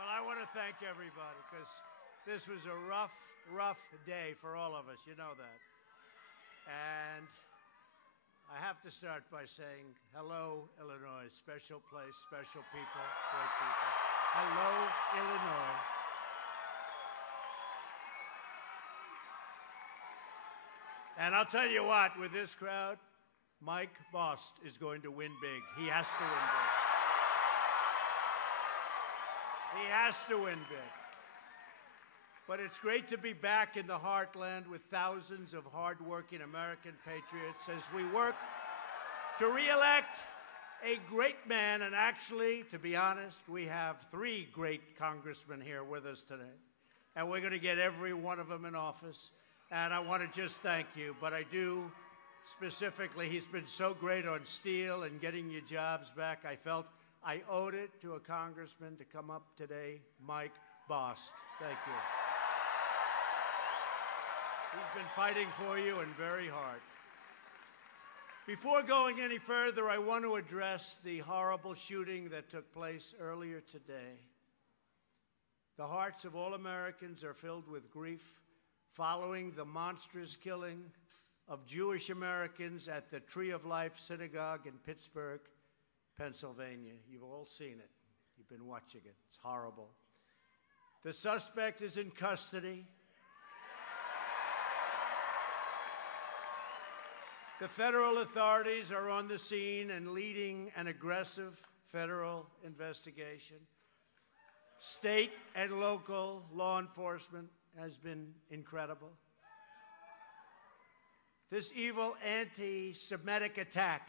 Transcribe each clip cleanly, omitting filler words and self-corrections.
Well, I want to thank everybody because this was a rough day for all of us. You know that. And I have to start by saying, hello, Illinois. Special place, special people, great people. Hello, Illinois. And I'll tell you what, with this crowd, Mike Bost is going to win big. He has to win big. He has to win big. But it's great to be back in the heartland with thousands of hardworking American patriots as we work to re-elect a great man. And actually, to be honest, we have 3 great congressmen here with us today. And we're going to get every one of them in office. And I want to just thank you. But I do specifically, he's been so great on steel and getting you jobs back. I felt I owed it to a congressman to come up today, Mike Bost. Thank you. He's been fighting for you and very hard. Before going any further, I want to address the horrible shooting that took place earlier today. The hearts of all Americans are filled with grief following the monstrous killing of Jewish Americans at the Tree of Life Synagogue in Pittsburgh, Pennsylvania. You've all seen it. You've been watching it. It's horrible. The suspect is in custody. The federal authorities are on the scene and leading an aggressive federal investigation. State and local law enforcement has been incredible. This evil anti-Semitic attack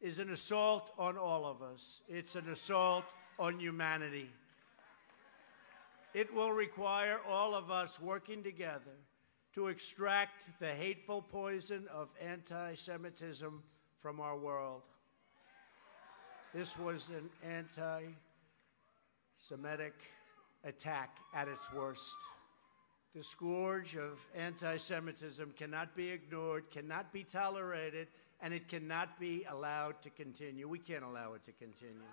is an assault on all of us. It's an assault on humanity. It will require all of us working together to extract the hateful poison of anti-Semitism from our world. This was an anti-Semitic attack at its worst. The scourge of anti-Semitism cannot be ignored, cannot be tolerated, and it cannot be allowed to continue. We can't allow it to continue.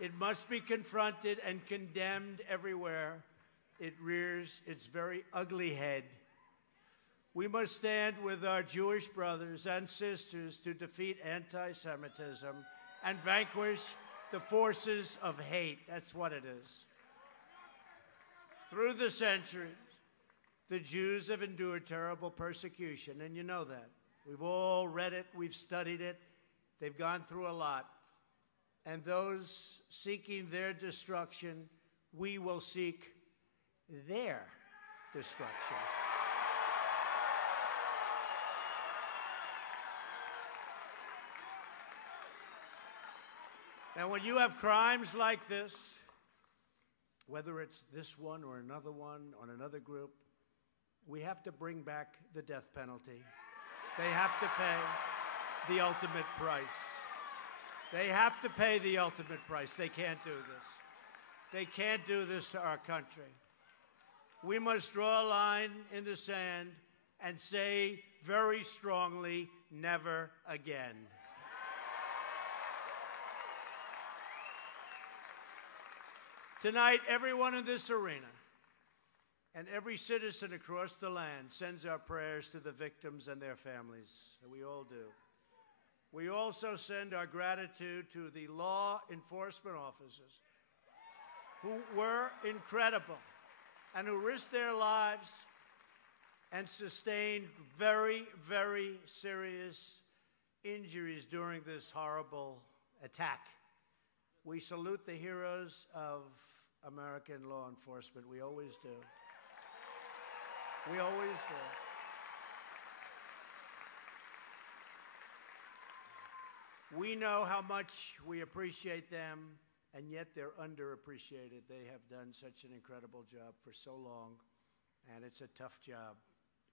It must be confronted and condemned everywhere it rears its very ugly head. We must stand with our Jewish brothers and sisters to defeat anti-Semitism and vanquish the forces of hate. That's what it is. Through the centuries, the Jews have endured terrible persecution, and you know that. We've all read it, we've studied it. They've gone through a lot. And those seeking their destruction, we will seek their destruction. Now, when you have crimes like this, whether it's this one or another one on another group, we have to bring back the death penalty. They have to pay the ultimate price. They have to pay the ultimate price. They can't do this. They can't do this to our country. We must draw a line in the sand and say very strongly, never again. Tonight, everyone in this arena and every citizen across the land sends our prayers to the victims and their families. We all do. We also send our gratitude to the law enforcement officers who were incredible and who risked their lives and sustained very, very serious injuries during this horrible attack. We salute the heroes of American law enforcement. We always do. We always do. We know how much we appreciate them, and yet they're underappreciated. They have done such an incredible job for so long, and it's a tough job.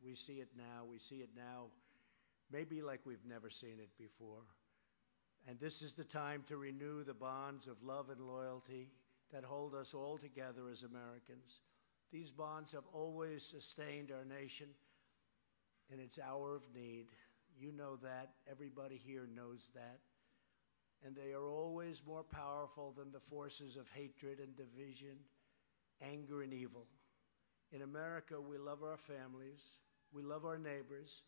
We see it now. We see it now maybe like we've never seen it before. And this is the time to renew the bonds of love and loyalty that hold us all together as Americans. These bonds have always sustained our nation in its hour of need. You know that. Everybody here knows that. And they are always is more powerful than the forces of hatred and division, anger and evil. In America, we love our families, we love our neighbors,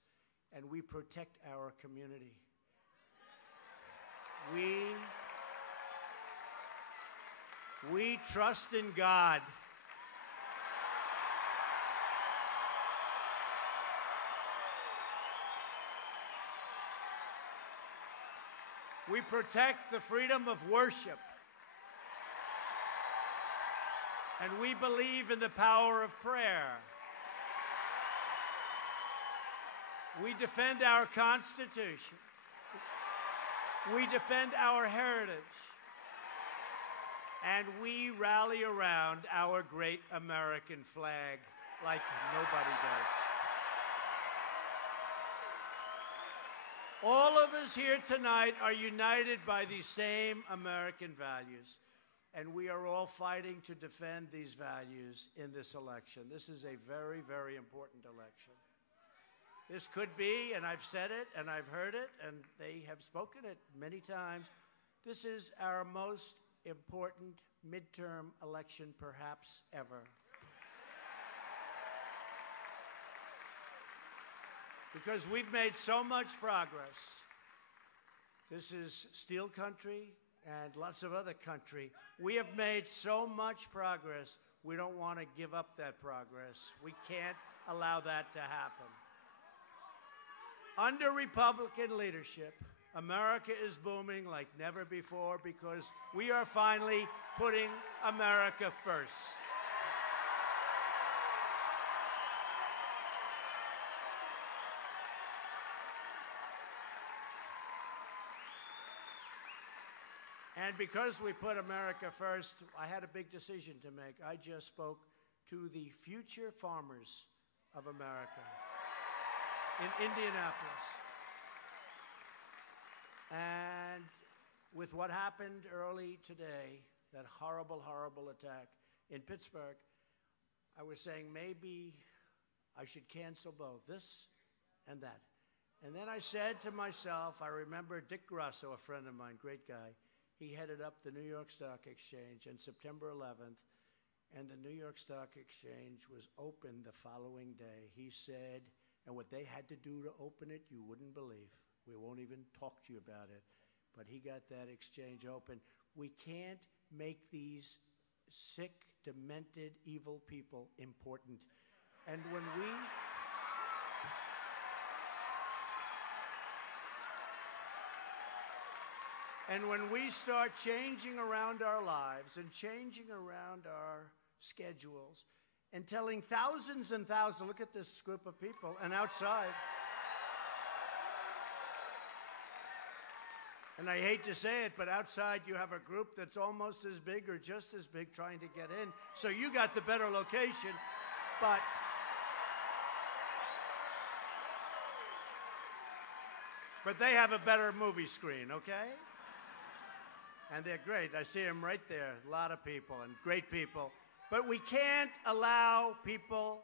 and we protect our community. We trust in God. We protect the freedom of worship. And we believe in the power of prayer. We defend our Constitution. We defend our heritage. And we rally around our great American flag like nobody does. All of us here tonight are united by these same American values, and we are all fighting to defend these values in this election. This is a very, very important election. This could be, and I've said it, and I've heard it, and they have spoken it many times, this is our most important midterm election perhaps ever. Because we've made so much progress. This is steel country and lots of other country. We have made so much progress, we don't want to give up that progress. We can't allow that to happen. Under Republican leadership, America is booming like never before because we are finally putting America first. And because we put America first, I had a big decision to make. I just spoke to the future farmers of America in Indianapolis. And with what happened early today, that horrible, horrible attack in Pittsburgh, I was saying maybe I should cancel both this and that. And then I said to myself, I remember Dick Grasso, a friend of mine, great guy. He headed up the New York Stock Exchange on September 11th, and the New York Stock Exchange was open the following day. He said, and what they had to do to open it, you wouldn't believe. We won't even talk to you about it. But he got that exchange open. We can't make these sick, demented, evil people important. And when we start changing around our lives and changing around our schedules and telling thousands and thousands, look at this group of people, and outside, and I hate to say it, but outside you have a group that's almost as big or just as big trying to get in. So you got the better location, but they have a better movie screen, okay? And they're great. I see them right there, a lot of people and great people. But we can't allow people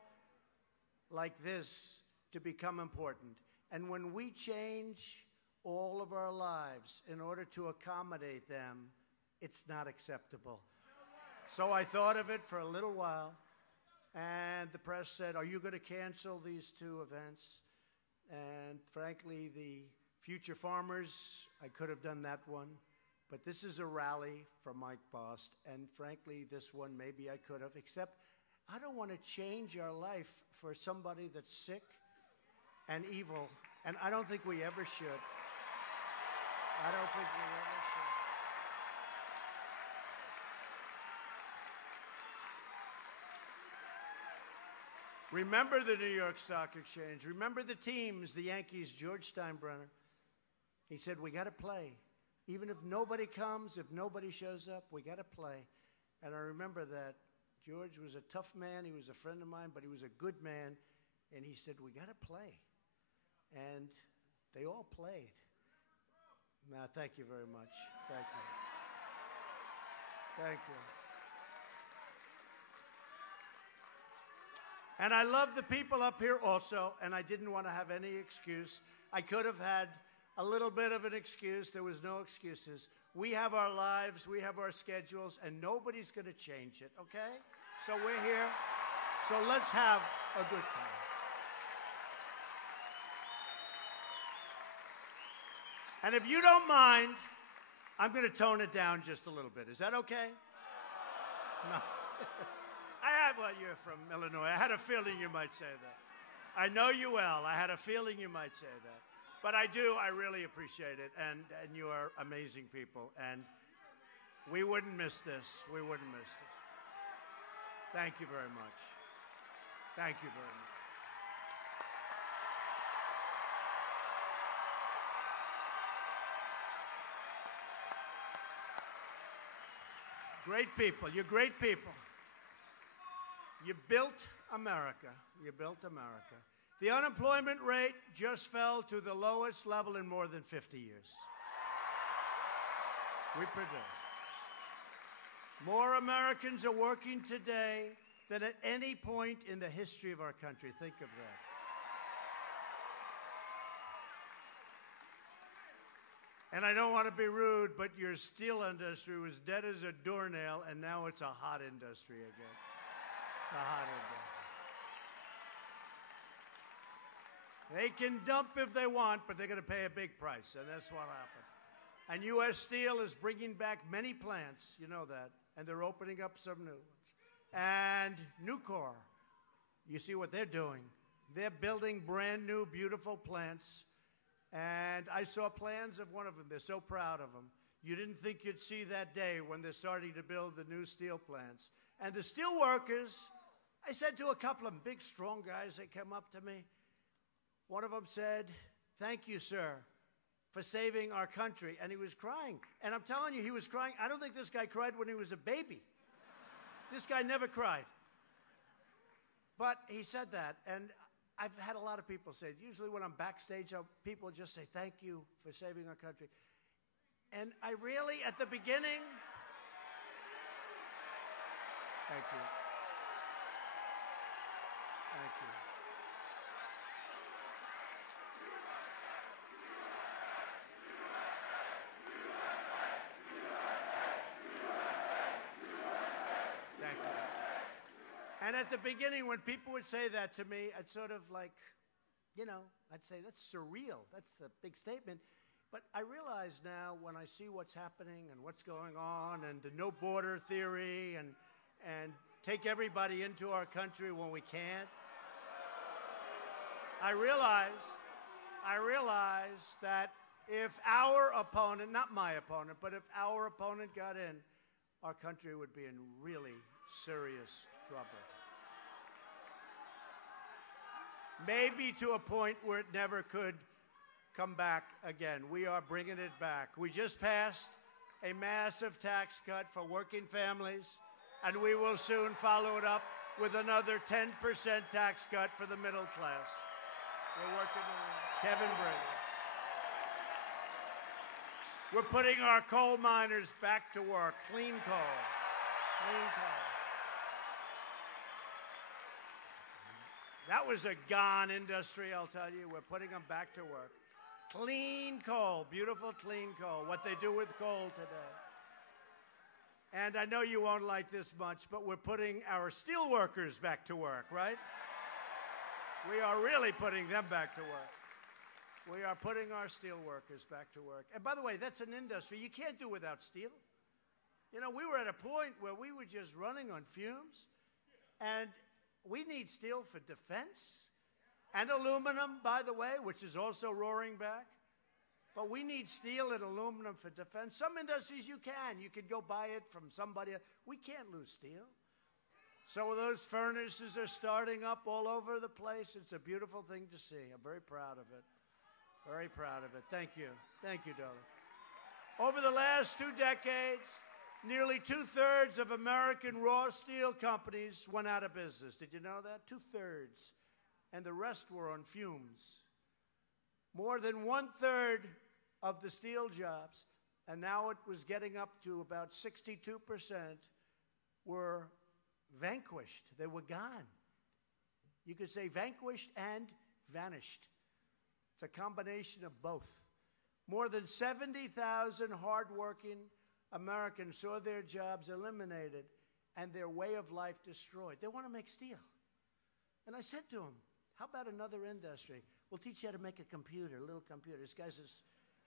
like this to become important. And when we change all of our lives in order to accommodate them, it's not acceptable. So I thought of it for a little while, and the press said, are you going to cancel these two events? And frankly, the future farmers, I could have done that one. But this is a rally for Mike Bost, and frankly, this one maybe I could have, except I don't want to change our life for somebody that's sick and evil, and I don't think we ever should. I don't think we ever should. Remember the New York Stock Exchange. Remember the teams, the Yankees, George Steinbrenner. He said, we got to play. Even if nobody comes, if nobody shows up, we got to play. And I remember that George was a tough man. He was a friend of mine, but he was a good man. And he said, we got to play. And they all played. Now, thank you very much. Thank you. Thank you. And I love the people up here also, and I didn't want to have any excuse. I could have had a little bit of an excuse. There was no excuses. We have our lives, we have our schedules, and nobody's going to change it, okay? So we're here, so let's have a good time. And if you don't mind, I'm going to tone it down just a little bit. Is that okay? No. Well, you're from Illinois. I had a feeling you might say that. I know you well. I had a feeling you might say that. But I do. I really appreciate it. And you are amazing people. And we wouldn't miss this. We wouldn't miss this. Thank you very much. Thank you very much. Great people. You're great people. You built America. You built America. The unemployment rate just fell to the lowest level in more than 50 years. We produce. More Americans are working today than at any point in the history of our country. Think of that. And I don't want to be rude, but your steel industry was dead as a doornail, and now it's a hot industry again. A hot industry. They can dump if they want, but they're going to pay a big price, and that's what happened. And U.S. Steel is bringing back many plants, you know that, and they're opening up some new ones. And Nucor, you see what they're doing. They're building brand new, beautiful plants. And I saw plans of one of them. They're so proud of them. You didn't think you'd see that day when they're starting to build the new steel plants. And the steel workers, I said to a couple of them, big, strong guys, they came up to me. One of them said, "Thank you, sir, for saving our country." And he was crying. And I'm telling you, he was crying. I don't think this guy cried when he was a baby. This guy never cried. But he said that. And I've had a lot of people say, usually when I'm backstage, people just say, "Thank you for saving our country." And I really, at the beginning, thank you. Thank you. Thank you. And at the beginning, when people would say that to me, I'd sort of like, I'd say, that's surreal. That's a big statement. But I realize now when I see what's happening and what's going on and the no border theory and take everybody into our country when we can't, I realize that if our opponent, not my opponent, but if our opponent got in, our country would be in really serious trouble. Maybe to a point where it never could come back again. We are bringing it back. We just passed a massive tax cut for working families, and we will soon follow it up with another 10% tax cut for the middle class. We're working on Kevin Brady. We're putting our coal miners back to work. Clean coal. Clean coal. That was a gone industry, I'll tell you. We're putting them back to work. Clean coal, beautiful clean coal, what they do with coal today. And I know you won't like this much, but we're putting our steel workers back to work, right? We are really putting them back to work. We are putting our steel workers back to work. And by the way, that's an industry you can't do without steel. You know, we were at a point where we were just running on fumes, and we need steel for defense and aluminum, by the way, which is also roaring back. But we need steel and aluminum for defense. Some industries you can. You can go buy it from somebody else. We can't lose steel. So those furnaces are starting up all over the place. It's a beautiful thing to see. I'm very proud of it. Very proud of it. Thank you. Thank you, darling. Over the last 2 decades, nearly 2/3 of American raw steel companies went out of business. Did you know that? 2/3. And the rest were on fumes. More than 1/3 of the steel jobs, and now it was getting up to about 62%, were vanquished. They were gone. You could say vanquished and vanished. It's a combination of both. More than 70,000 hardworking Americans saw their jobs eliminated and their way of life destroyed. They want to make steel. And I said to them, how about another industry? We'll teach you how to make a computer, a little computer. This guy's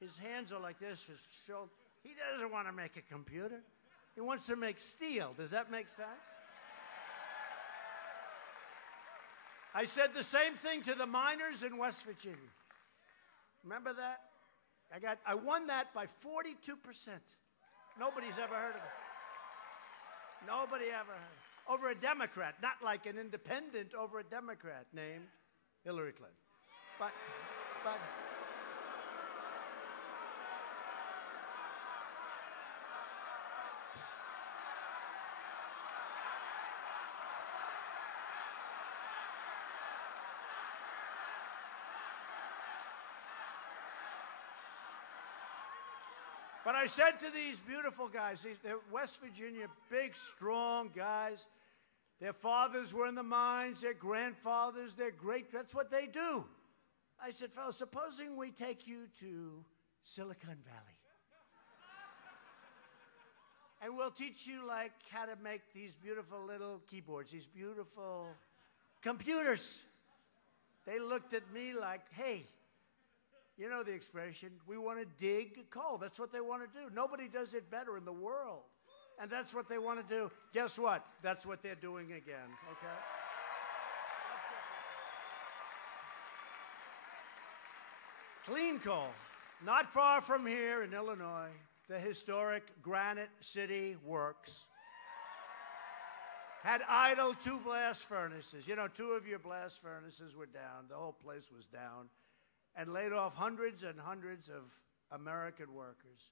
his hands are like this, his shoulder. He doesn't want to make a computer. He wants to make steel. Does that make sense? I said the same thing to the miners in West Virginia. Remember that? I won that by 42%. Nobody's ever heard of it. Nobody ever heard of it. Over a Democrat, not like an independent, over a Democrat named Hillary Clinton. But I said to these beautiful guys, they're West Virginia, big, strong guys. Their fathers were in the mines, their grandfathers, their that's what they do. I said, fellas, supposing we take you to Silicon Valley. And we'll teach you, like, how to make these beautiful little keyboards, these beautiful computers. They looked at me like, hey, you know the expression, we want to dig coal. That's what they want to do. Nobody does it better in the world. And that's what they want to do. Guess what? That's what they're doing again, okay? Clean coal. Not far from here in Illinois, the historic Granite City Works had idle 2 blast furnaces. You know, 2 of your blast furnaces were down. The whole place was down. And laid off hundreds and hundreds of American workers.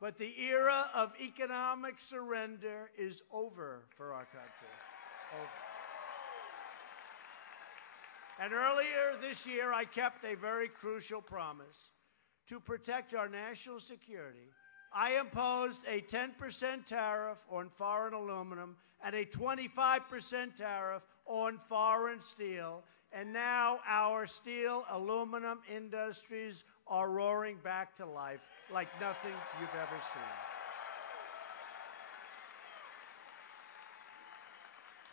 But the era of economic surrender is over for our country. It's over. And earlier this year, I kept a very crucial promise. To protect our national security, I imposed a 10% tariff on foreign aluminum and a 25% tariff on foreign steel. And now our steel, aluminum industries are roaring back to life like nothing you've ever seen.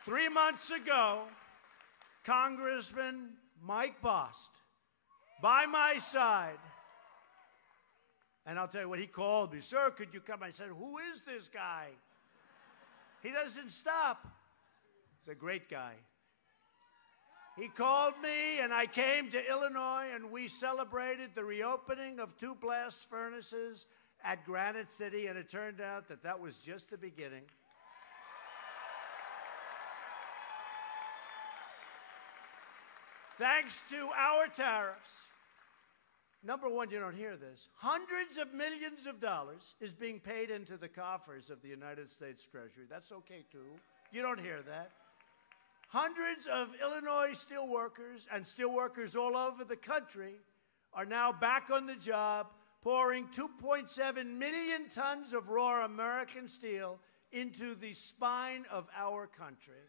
3 months ago, Congressman Mike Bost, by my side, and I'll tell you what, he called me, sir, could you come? I said, who is this guy? He doesn't stop. He's a great guy. He called me, and I came to Illinois, and we celebrated the reopening of 2 blast furnaces at Granite City, and it turned out that that was just the beginning. Thanks to our tariffs, number one, you don't hear this, hundreds of millions of dollars is being paid into the coffers of the United States Treasury. That's okay, too. You don't hear that. Hundreds of Illinois steelworkers and steelworkers all over the country are now back on the job, pouring 2.7 million tons of raw American steel into the spine of our country.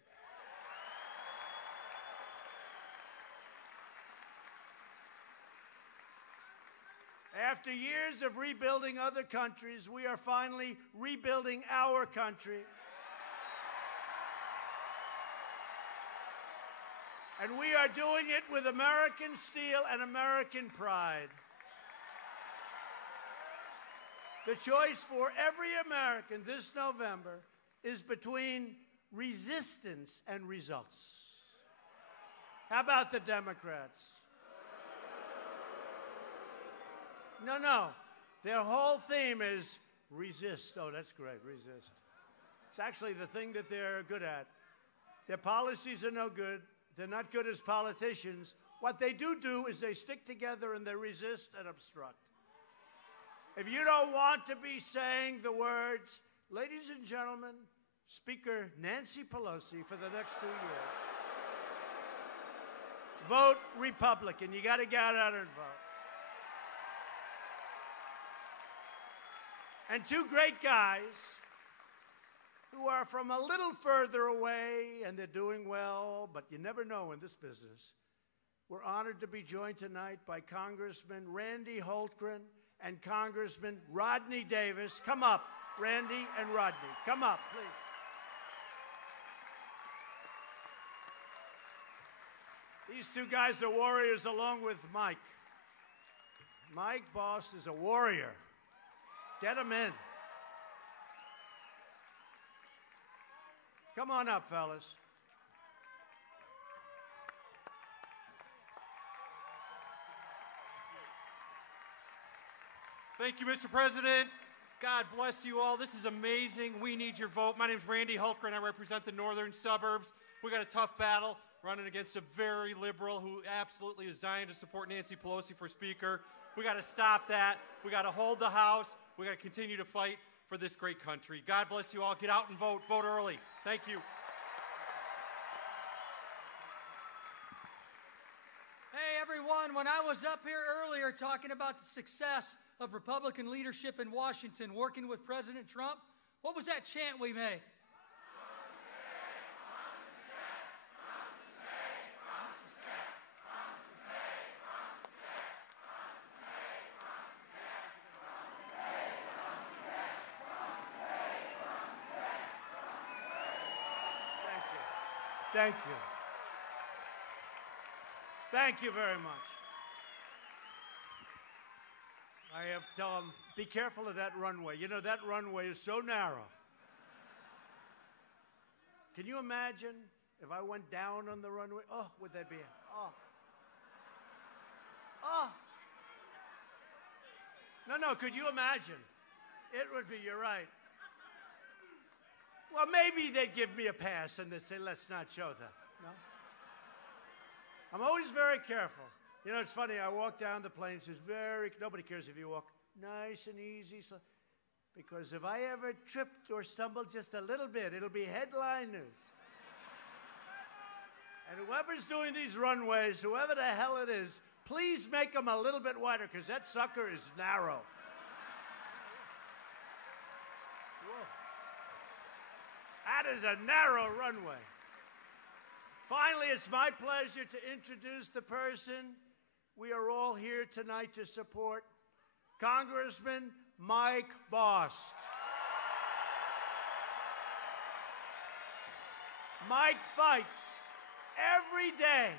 After years of rebuilding other countries, we are finally rebuilding our country. And we are doing it with American steel and American pride. The choice for every American this November is between resistance and results. How about the Democrats? No. Their whole theme is resist. Oh, that's great, resist. It's actually the thing that they're good at. Their policies are no good. They're not good as politicians. What they do is they stick together and they resist and obstruct. If you don't want to be saying the words, ladies and gentlemen, Speaker Nancy Pelosi for the next 2 years, vote Republican. You got to get out and vote. And 2 great guys who are from a little further away, and they're doing well, but you never know in this business. We're honored to be joined tonight by Congressman Randy Holtgren and Congressman Rodney Davis. Come up, Randy and Rodney. Come up, please. These two guys are warriors along with Mike. Mike Boss is a warrior. Get him in. Come on up, fellas. Thank you, Mr. President. God bless you all. This is amazing. We need your vote. My name is Randy Hultgren. I represent the northern suburbs. We got a tough battle running against a very liberal who absolutely is dying to support Nancy Pelosi for Speaker. We got to stop that. We got to hold the House. We got to continue to fight for this great country. God bless you all. Get out and vote. Vote early. Thank you. Hey, everyone. When I was up here earlier talking about the success of Republican leadership in Washington working with President Trump, what was that chant we made? Thank you. Thank you very much. I have to tell them, be careful of that runway. You know, that runway is so narrow. Can you imagine if I went down on the runway? Oh, would that be? Oh. No, could you imagine? It would be, you're right. Well, maybe they'd give me a pass and they'd say, let's not show that. No? I'm always very careful. You know, it's funny, I walk down the plains, nobody cares if you walk nice and easy. Because if I ever tripped or stumbled just a little bit, it'll be headline news. And whoever's doing these runways, whoever the hell it is, please make them a little bit wider, because that sucker is narrow. That is a narrow runway. Finally, it's my pleasure to introduce the person we are all here tonight to support, Congressman Mike Bost. Mike fights every day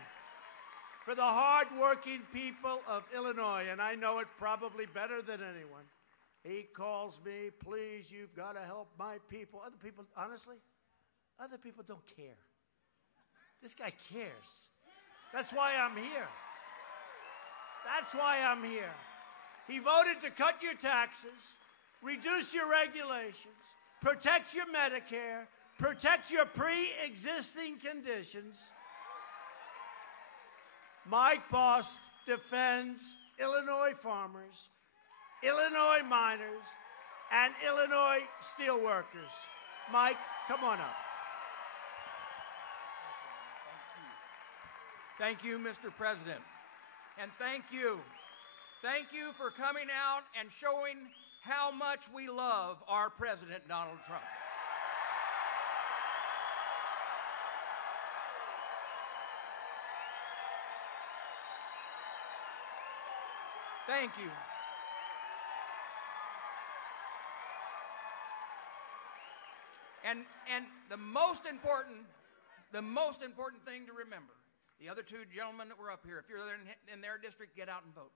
for the hard-working people of Illinois, and I know it probably better than anyone. He calls me, please, you've got to help my people. Other people, honestly, other people don't care. This guy cares. That's why I'm here. That's why I'm here. He voted to cut your taxes, reduce your regulations, protect your Medicare, protect your pre-existing conditions. Mike Bost defends Illinois farmers, Illinois miners, and Illinois steelworkers. Mike, come on up. Thank you, Mr. President. And thank you. Thank you for coming out and showing how much we love our President, Donald Trump. Thank you. And the most important thing to remember, the other two gentlemen that were up here, if you're in their district, get out and vote.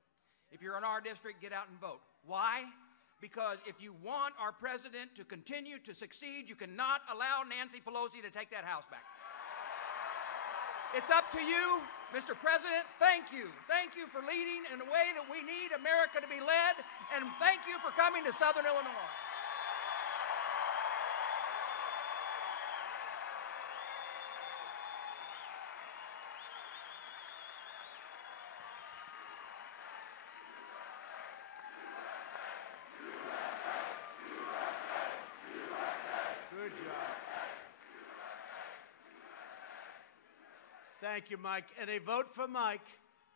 If you're in our district, get out and vote. Why? Because if you want our president to continue to succeed, you cannot allow Nancy Pelosi to take that House back. It's up to you, Mr. President. Thank you. Thank you for leading in a way that we need America to be led, and thank you for coming to Southern Illinois. Thank you, Mike. And a vote for Mike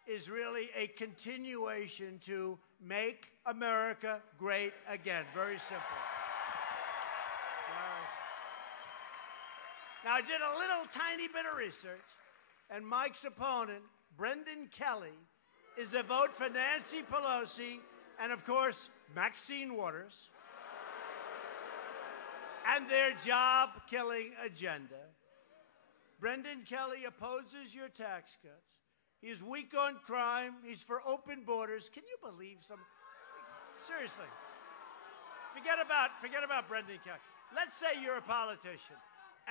is really a continuation to make America great again. Very simple. Now, I did a little tiny bit of research, and Mike's opponent, Brendan Kelly, is a vote for Nancy Pelosi and of course, Maxine Waters, and their job-killing agenda. Brendan Kelly opposes your tax cuts. He's weak on crime. He's for open borders. Can you believe some? Seriously. Forget about Brendan Kelly. Let's say you're a politician,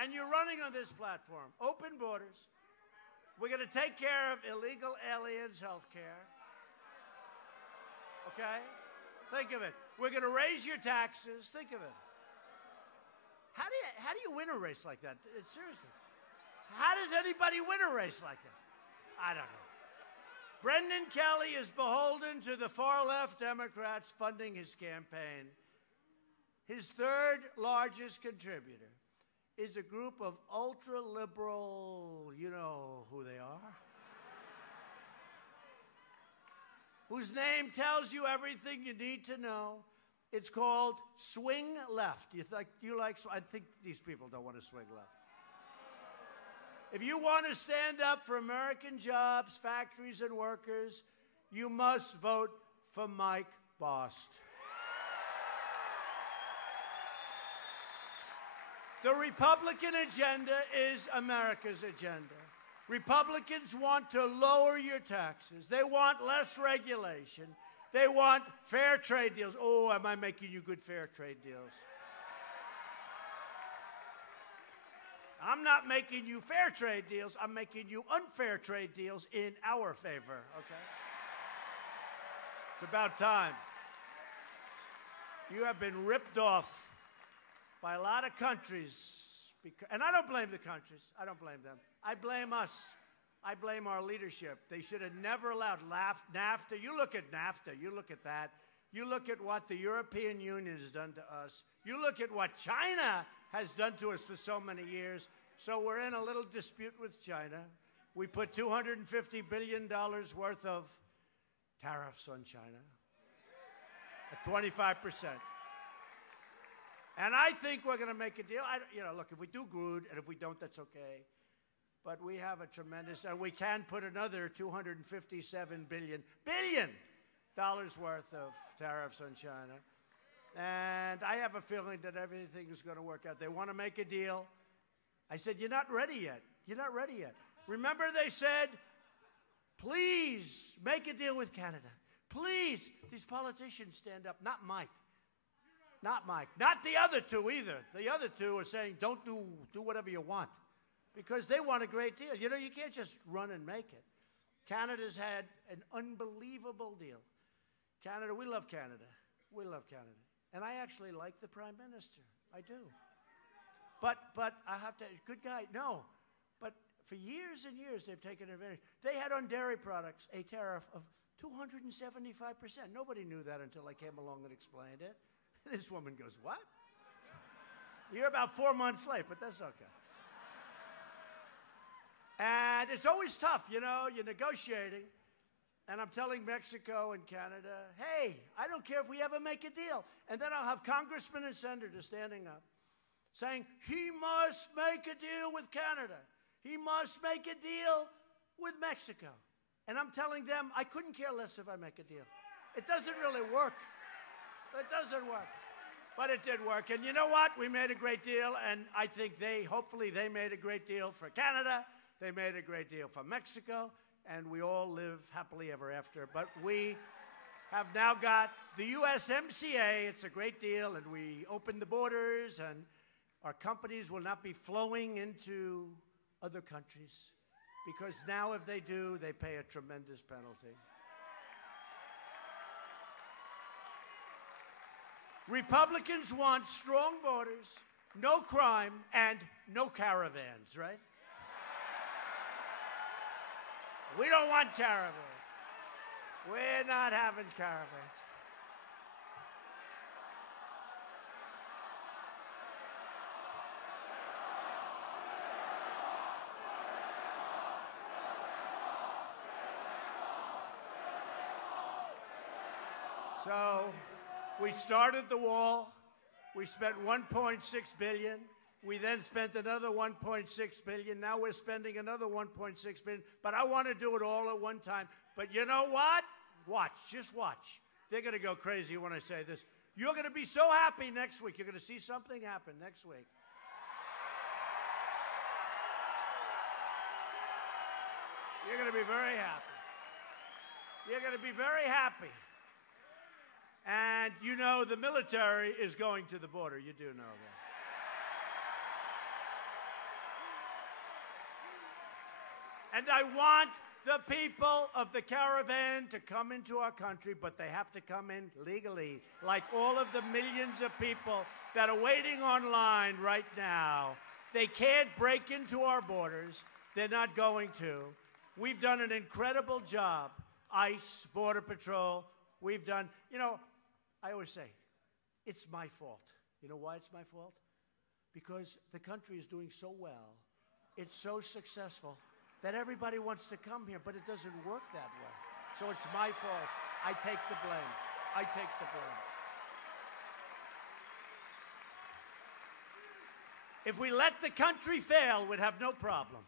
and you're running on this platform. Open borders. We're going to take care of illegal aliens' health care. Okay? Think of it. We're going to raise your taxes. Think of it. How do you win a race like that? Seriously. How does anybody win a race like that? I don't know. Brendan Kelly is beholden to the far-left Democrats funding his campaign. His third largest contributor is a group of ultra-liberal, you know who they are, whose name tells you everything you need to know. It's called Swing Left. I think these people don't want to swing left. If you want to stand up for American jobs, factories, and workers, you must vote for Mike Bost. The Republican agenda is America's agenda. Republicans want to lower your taxes. They want less regulation. They want fair trade deals. Oh, am I making you good fair trade deals? I'm not making you fair trade deals. I'm making you unfair trade deals in our favor, okay? It's about time. You have been ripped off by a lot of countries. And I don't blame the countries. I don't blame them. I blame us. I blame our leadership. They should have never allowed NAFTA. You look at NAFTA. You look at that. You look at what the European Union has done to us. You look at what China has done to us for so many years. So we're in a little dispute with China. We put $250 billion worth of tariffs on China at 25%. And I think we're going to make a deal. Look, if we do good, and if we don't, that's okay. But we have a tremendous, and we can put another $257 billion worth of tariffs on China. And I have a feeling that everything is going to work out. They want to make a deal. I said, you're not ready yet. You're not ready yet. Remember they said, please make a deal with Canada. Please. These politicians stand up. Not Mike. Not Mike. Not the other two either. The other two are saying, don't do whatever you want. Because they want a great deal. You know, you can't just run and make it. Canada's had an unbelievable deal. Canada, we love Canada. We love Canada. And I actually like the Prime Minister. I do. But I have to, good guy, no. But for years and years, they've taken advantage. They had on dairy products a tariff of 275%. Nobody knew that until I came along and explained it. This woman goes, what? You're about 4 months late, but that's okay. And it's always tough, you know, you're negotiating. And I'm telling Mexico and Canada, hey, I don't care if we ever make a deal. And then I'll have congressmen and senators standing up saying, he must make a deal with Canada. He must make a deal with Mexico. And I'm telling them, I couldn't care less if I make a deal. It doesn't really work. It doesn't work. But it did work. And you know what? We made a great deal. And I think hopefully they made a great deal for Canada. They made a great deal for Mexico. And we all live happily ever after. But we have now got the USMCA. It's a great deal. And we opened the borders. And our companies will not be flowing into other countries. Because now if they do, they pay a tremendous penalty. Republicans want strong borders, no crime, and no caravans, right? We don't want caravans. We're not having caravans. So we started the wall. We spent $1.6 billion. We then spent another $1.6 billion. Now we're spending another $1.6 billion. But I want to do it all at one time. But you know what? Watch. Just watch. They're going to go crazy when I say this. You're going to be so happy next week. You're going to see something happen next week. You're going to be very happy. You're going to be very happy. And you know the military is going to the border. You do know that. And I want the people of the caravan to come into our country, but they have to come in legally, like all of the millions of people that are waiting online right now. They can't break into our borders. They're not going to. We've done an incredible job. ICE, Border Patrol, we've done, you know, I always say, it's my fault. You know why it's my fault? Because the country is doing so well, it's so successful, that everybody wants to come here, but it doesn't work that way. So it's my fault. I take the blame. I take the blame. If we let the country fail, we'd have no problem.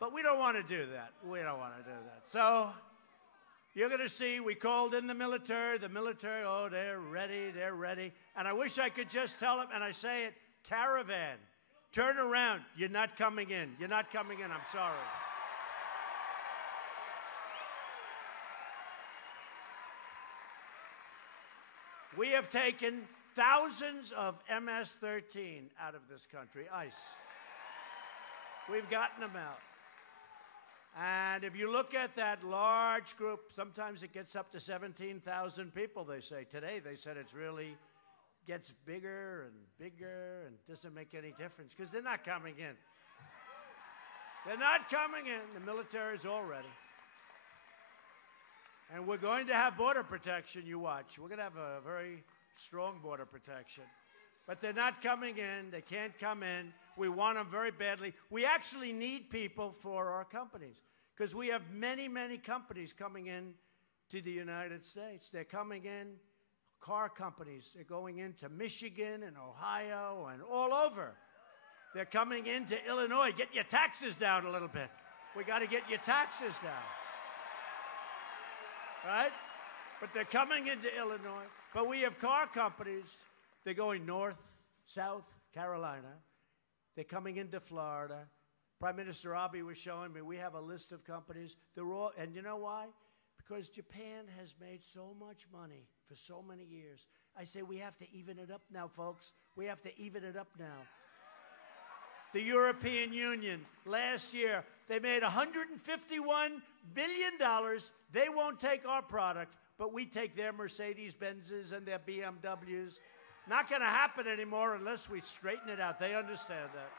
But we don't want to do that. We don't want to do that. So you're going to see we called in the military. The military, oh, they're ready, they're ready. And I wish I could just tell them, and I say it, caravan, turn around. You're not coming in. You're not coming in. I'm sorry. We have taken thousands of MS-13 out of this country, ICE. We've gotten them out. And if you look at that large group, sometimes it gets up to 17,000 people, they say. Today, they said it's really gets bigger and doesn't make any difference because they're not coming in. They're not coming in. The military's all ready. And we're going to have border protection, you watch. We're going to have a very strong border protection. But they're not coming in. They can't come in. We want them very badly. We actually need people for our companies because we have many, many companies coming in to the United States. They're coming in, car companies. They're going into Michigan and Ohio and all over. They're coming into Illinois. Get your taxes down a little bit. We got to get your taxes down. Right? But they're coming into Illinois. But we have car companies. They're going north, south, Carolina. They're coming into Florida. Prime Minister Abe was showing me we have a list of companies. They're all, and you know why? Because Japan has made so much money for so many years. I say we have to even it up now, folks. We have to even it up now. The European Union, last year, they made $151 billion. They won't take our product, but we take their Mercedes-Benzes and their BMWs. Not going to happen anymore unless we straighten it out. They understand that.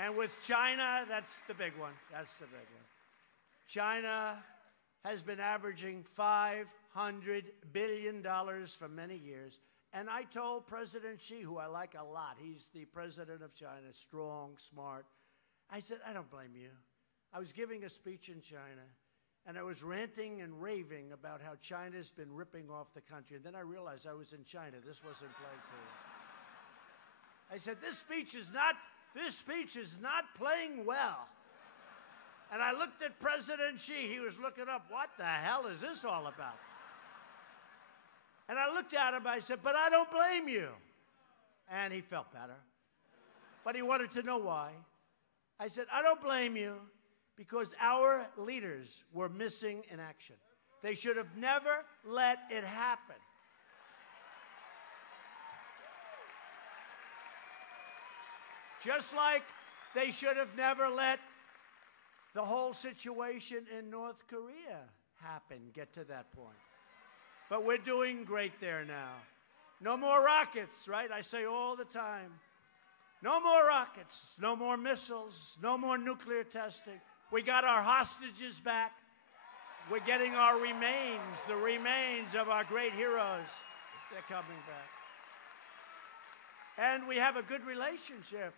And with China, that's the big one. That's the big one. China has been averaging $500 billion for many years. And I told President Xi, who I like a lot, he's the president of China, strong, smart. I said, I don't blame you. I was giving a speech in China, and I was ranting and raving about how China's been ripping off the country. And then I realized I was in China. This wasn't playing cool. I said, this speech is not playing well. And I looked at President Xi. He was looking up, what the hell is this all about? And I looked at him, I said, but I don't blame you. And he felt better. But he wanted to know why. I said, I don't blame you because our leaders were missing in action. They should have never let it happen. Just like they should have never let the whole situation in North Korea happen, get to that point. But we're doing great there now. No more rockets, right? I say all the time. No more rockets, no more missiles, no more nuclear testing. We got our hostages back. We're getting our remains, the remains of our great heroes. They're coming back. And we have a good relationship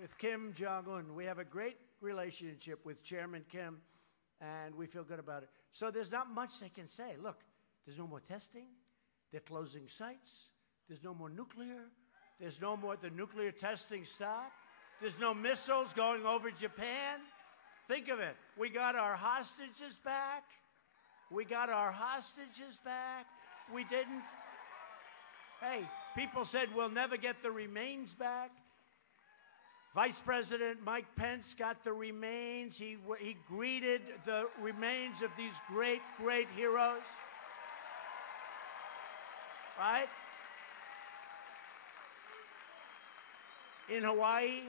with Kim Jong-un. We have a great relationship with Chairman Kim, and we feel good about it. So there's not much they can say. Look, there's no more testing. They're closing sites. There's no more nuclear. There's no more, the nuclear testing stopped. There's no missiles going over Japan. Think of it. We got our hostages back. We got our hostages back. We didn't. Hey, people said we'll never get the remains back. Vice President Mike Pence got the remains. He greeted the remains of these great, great heroes. Right? In Hawaii,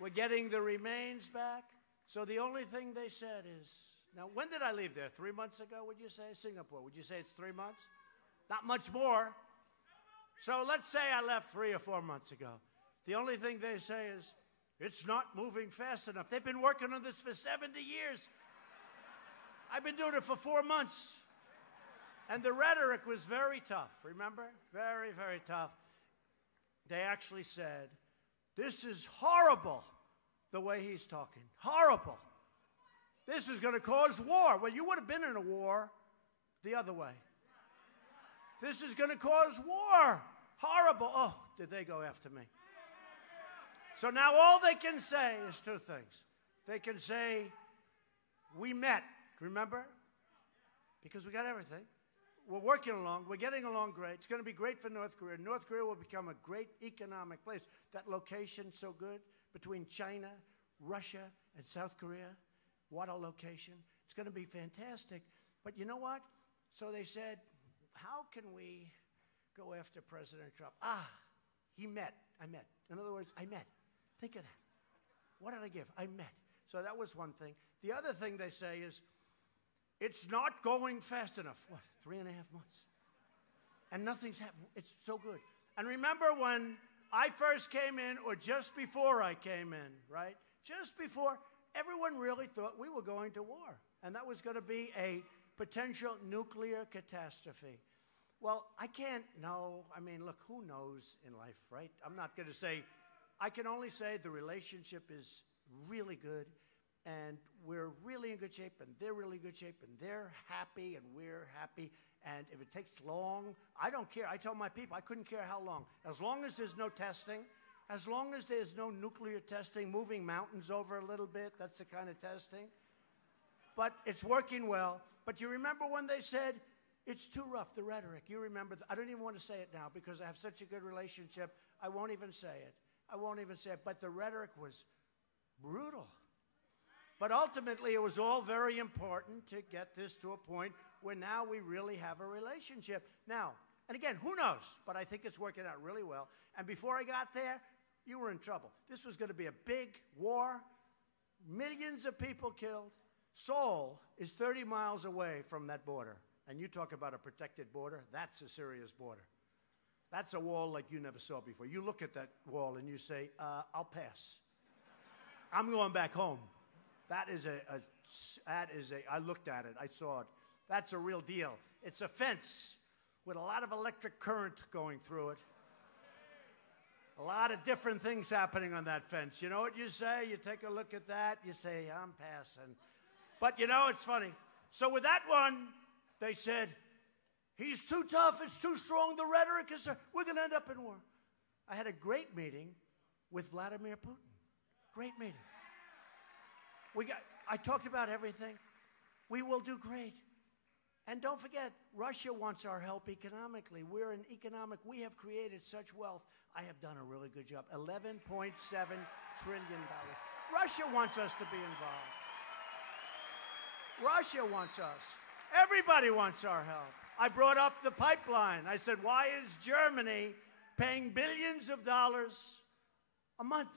we're getting the remains back. So the only thing they said is, now when did I leave there? 3 months ago, would you say? Singapore, would you say it's 3 months? Not much more. So let's say I left 3 or 4 months ago. The only thing they say is, it's not moving fast enough. They've been working on this for 70 years. I've been doing it for 4 months. And the rhetoric was very tough, remember? Very, very tough. They actually said, this is horrible, the way he's talking. Horrible. This is going to cause war. Well, you would have been in a war the other way. This is going to cause war. Horrible. Oh, did they go after me? So now all they can say is 2 things. They can say, we met, remember? Because we got everything. We're working along. We're getting along great. It's going to be great for North Korea. North Korea will become a great economic place. That location so good between China, Russia, and South Korea. What a location. It's going to be fantastic. But you know what? So they said, how can we go after President Trump? He met. I met. In other words, I met. Think of that. What did I give? I met. So that was one thing. The other thing they say is, it's not going fast enough. What, 3.5 months? And nothing's happened. It's so good. And remember when I first came in, or just before I came in, right? Just before, everyone really thought we were going to war. And that was going to be a potential nuclear catastrophe. Well, I can't know. I mean, look, who knows in life, right? I'm not going to say. I can only say the relationship is really good. And we're really in good shape, and they're really good shape, and they're happy, and we're happy. And if it takes long, I don't care. I tell my people, I couldn't care how long. As long as there's no testing, as long as there's no nuclear testing, moving mountains over a little bit, that's the kind of testing. But it's working well. But you remember when they said, it's too rough, the rhetoric. You remember, I don't even want to say it now because I have such a good relationship. I won't even say it. I won't even say it. But the rhetoric was brutal. But ultimately, it was all very important to get this to a point where now we really have a relationship. Now, and again, who knows? But I think it's working out really well. And before I got there, you were in trouble. This was going to be a big war, millions of people killed. Seoul is 30 miles away from that border. And you talk about a protected border, that's a serious border. That's a wall like you never saw before. You look at that wall and you say, I'll pass. I'm going back home. That is I looked at it, I saw it. That's a real deal. It's a fence with a lot of electric current going through it. A lot of different things happening on that fence. You know what you say? You take a look at that, you say, I'm passing. But you know, it's funny. So with that one, they said, he's too tough, it's too strong, the rhetoric is, we're going to end up in war. I had a great meeting with Vladimir Putin. Great meeting. I talked about everything. We will do great. And don't forget, Russia wants our help economically. We're an economic, we have created such wealth. I have done a really good job. $11.7 trillion. Russia wants us to be involved. Russia wants us. Everybody wants our help. I brought up the pipeline. I said, why is Germany paying billions of dollars a month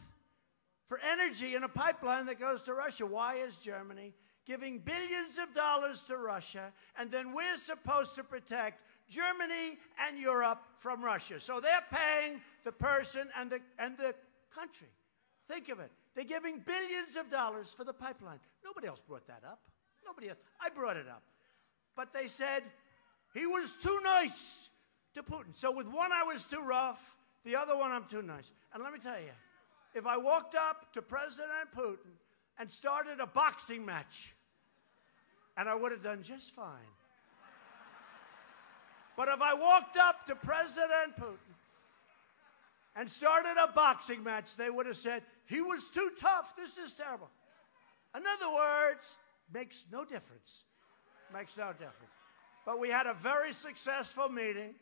for energy in a pipeline that goes to Russia? Why is Germany giving billions of dollars to Russia, and then we're supposed to protect Germany and Europe from Russia? So they're paying the person and the country. Think of it. They're giving billions of dollars for the pipeline. Nobody else brought that up. Nobody else. I brought it up. But they said he was too nice to Putin. So with one I was too rough, the other one I'm too nice. And let me tell you, if I walked up to President Putin and started a boxing match, and I would have done just fine. But if I walked up to President Putin and started a boxing match, they would have said, he was too tough, this is terrible. In other words, makes no difference. Makes no difference. But we had a very successful meeting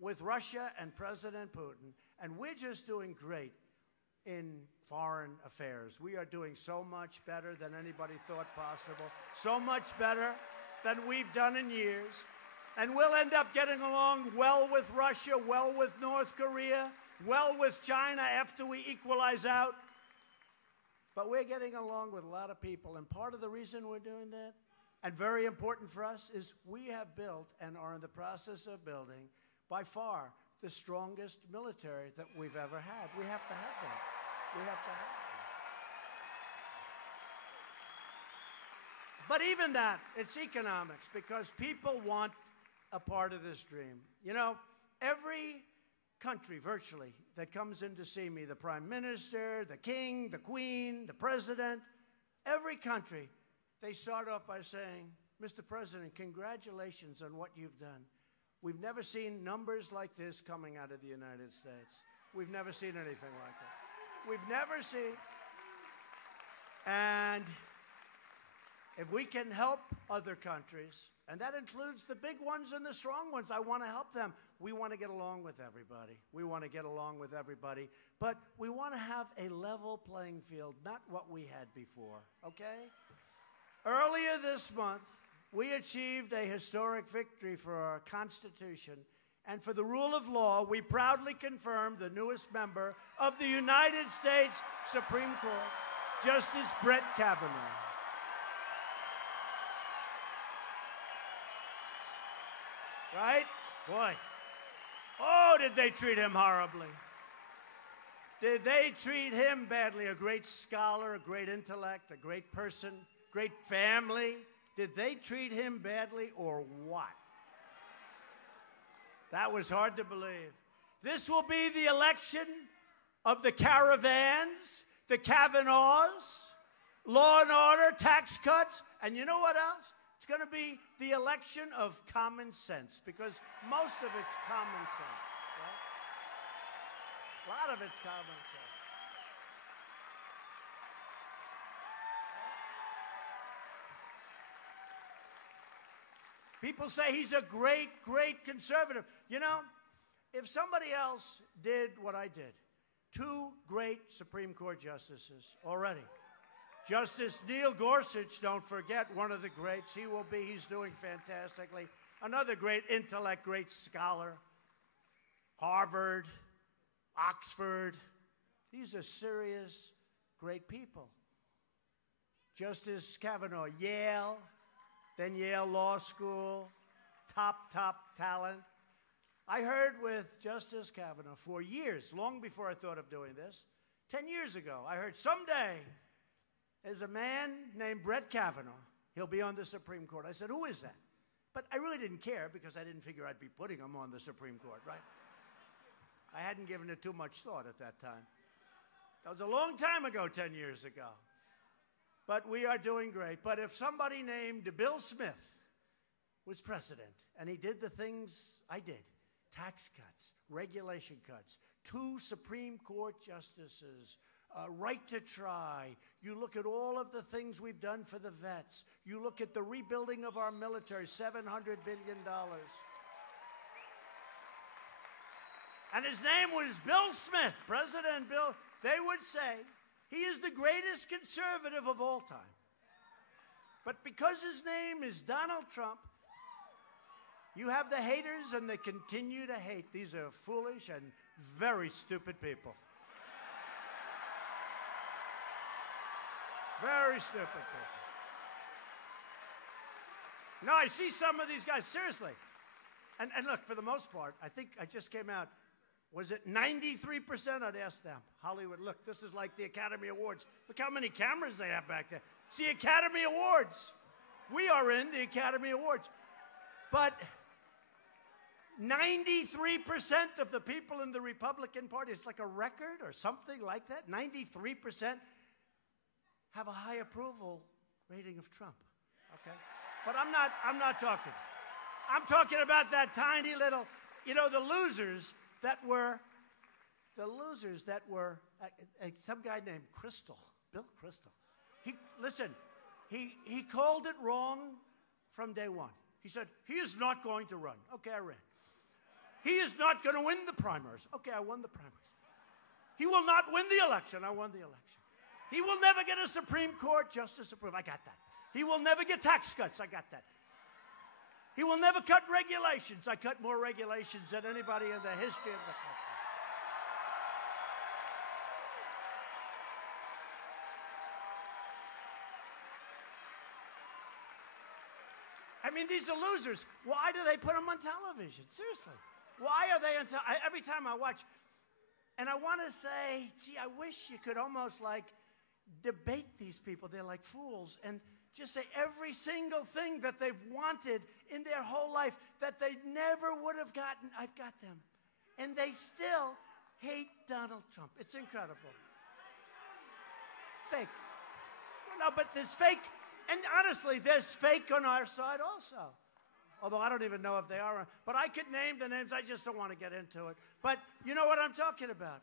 with Russia and President Putin, and we're just doing great in foreign affairs. We are doing so much better than anybody thought possible, so much better than we've done in years. And we'll end up getting along well with Russia, well with North Korea, well with China after we equalize out. But we're getting along with a lot of people, and part of the reason we're doing that, and very important for us, is we have built and are in the process of building, by far, the strongest military that we've ever had. We have to have that. We have to have that. But even that, it's economics, because people want a part of this dream. You know, every country, virtually, that comes in to see me, the prime minister, the king, the queen, the president, every country, they start off by saying, Mr. President, congratulations on what you've done. We've never seen numbers like this coming out of the United States. We've never seen anything like it. We've never seen. And if we can help other countries, and that includes the big ones and the strong ones, I want to help them. We want to get along with everybody. We want to get along with everybody. But we want to have a level playing field, not what we had before, okay? Earlier this month, we achieved a historic victory for our Constitution and for the rule of law. We proudly confirmed the newest member of the United States Supreme Court, Justice Brett Kavanaugh. Right? Boy. Oh, did they treat him horribly. Did they treat him badly? A great scholar, a great intellect, a great person, great family. Did they treat him badly or what? That was hard to believe. This will be the election of the caravans, the Kavanaughs, law and order, tax cuts, and you know what else? It's going to be the election of common sense, because most of it's common sense. Right? A lot of it's common sense. People say he's a great, great conservative. You know, if somebody else did what I did, 2 great Supreme Court justices already. Justice Neil Gorsuch, don't forget, one of the greats. He's doing fantastically. Another great intellect, great scholar. Harvard, Oxford. These are serious, great people. Justice Kavanaugh, Yale, then Yale Law School, top talent. I heard with Justice Kavanaugh for years, long before I thought of doing this, 10 years ago, I heard someday there's a man named Brett Kavanaugh. He'll be on the Supreme Court. I said, who is that? But I really didn't care because I didn't figure I'd be putting him on the Supreme Court, right? I hadn't given it too much thought at that time. That was a long time ago, 10 years ago. But we are doing great. But if somebody named Bill Smith was president and he did the things I did, tax cuts, regulation cuts, 2 Supreme Court justices, right to try, you look at all of the things we've done for the vets, you look at the rebuilding of our military, $700 billion. And his name was Bill Smith, President Bill. They would say he is the greatest conservative of all time. But because his name is Donald Trump, you have the haters and they continue to hate. These are foolish and very stupid people. Very stupid people. No, I see some of these guys, seriously. And look, for the most part, I think I just came out, was it 93%? I'd ask them. Hollywood, look, this is like the Academy Awards. Look how many cameras they have back there. It's the Academy Awards. We are in the Academy Awards. But 93% of the people in the Republican Party, it's like a record or something like that, 93% have a high approval rating of Trump, okay? But I'm not talking. I'm talking about that tiny little, you know, the losers that were some guy named Bill Kristol. Listen, he called it wrong from day one. He said, he is not going to run. Okay, I ran. He is not going to win the primaries. Okay, I won the primaries. He will not win the election. I won the election. He will never get a Supreme Court justice approved. I got that. He will never get tax cuts. I got that. He will never cut regulations. I cut more regulations than anybody in the history of the country. I mean, these are losers. Why do they put them on television? Seriously. Why are they on television? Every time I watch, and I want to say, gee, I wish you could almost like debate these people. They're like fools. And just say every single thing that they've wanted in their whole life that they never would have gotten, I've got them. And they still hate Donald Trump. It's incredible. Fake. No, but there's fake. And honestly, there's fake on our side also. Although I don't even know if they are. But I could name the names. I just don't want to get into it. But you know what I'm talking about.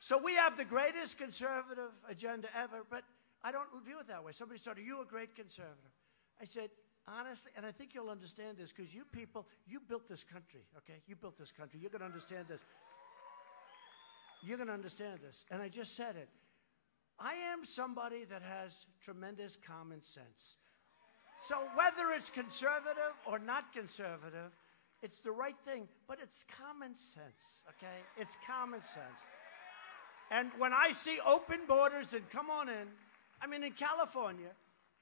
So we have the greatest conservative agenda ever, but I don't view it that way. Somebody said, are you a great conservative? I said, honestly, and I think you'll understand this because you people, you built this country, okay? You built this country. You're going to understand this. You're going to understand this. And I just said it. I am somebody that has tremendous common sense. So whether it's conservative or not conservative, it's the right thing, but it's common sense, okay? It's common sense. And when I see open borders and come on in, I mean, in California,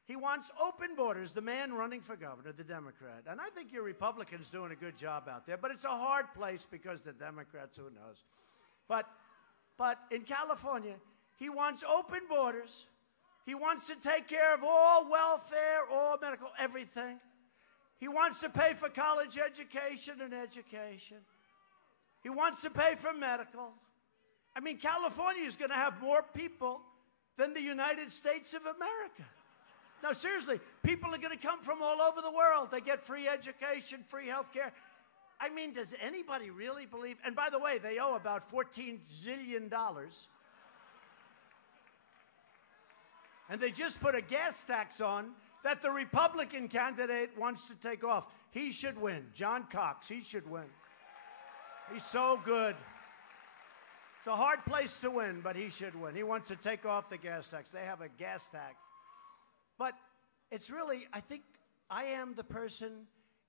he wants open borders, the man running for governor, the Democrat. And I think your Republicans doing a good job out there, but it's a hard place because the Democrats, who knows. But in California, he wants open borders. He wants to take care of all welfare, all medical, everything. He wants to pay for college education and education. He wants to pay for medical. I mean, California is going to have more people than the United States of America. No, seriously, people are going to come from all over the world. They get free education, free health care. I mean, does anybody really believe? And by the way, they owe about $14 zillion. And they just put a gas tax on that the Republican candidate wants to take off. He should win. John Cox, he should win. He's so good. It's a hard place to win, but he should win. He wants to take off the gas tax. They have a gas tax. But it's really, I think I am the person,